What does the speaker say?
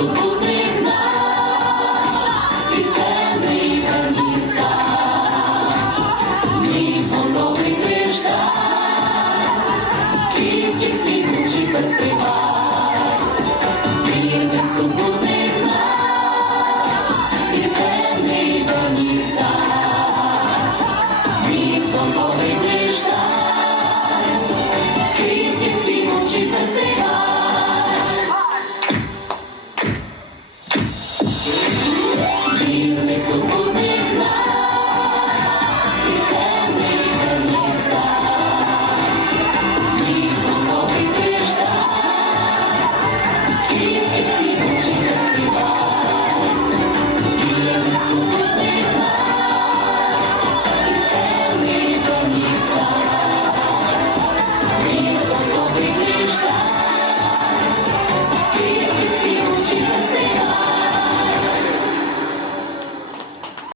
супутник наш, пісенний верніса, мій фондовий кришталь, крізь пісні душі фестиваль, вірний супутник наш, пісенний верніса, мій фондовий кришталь,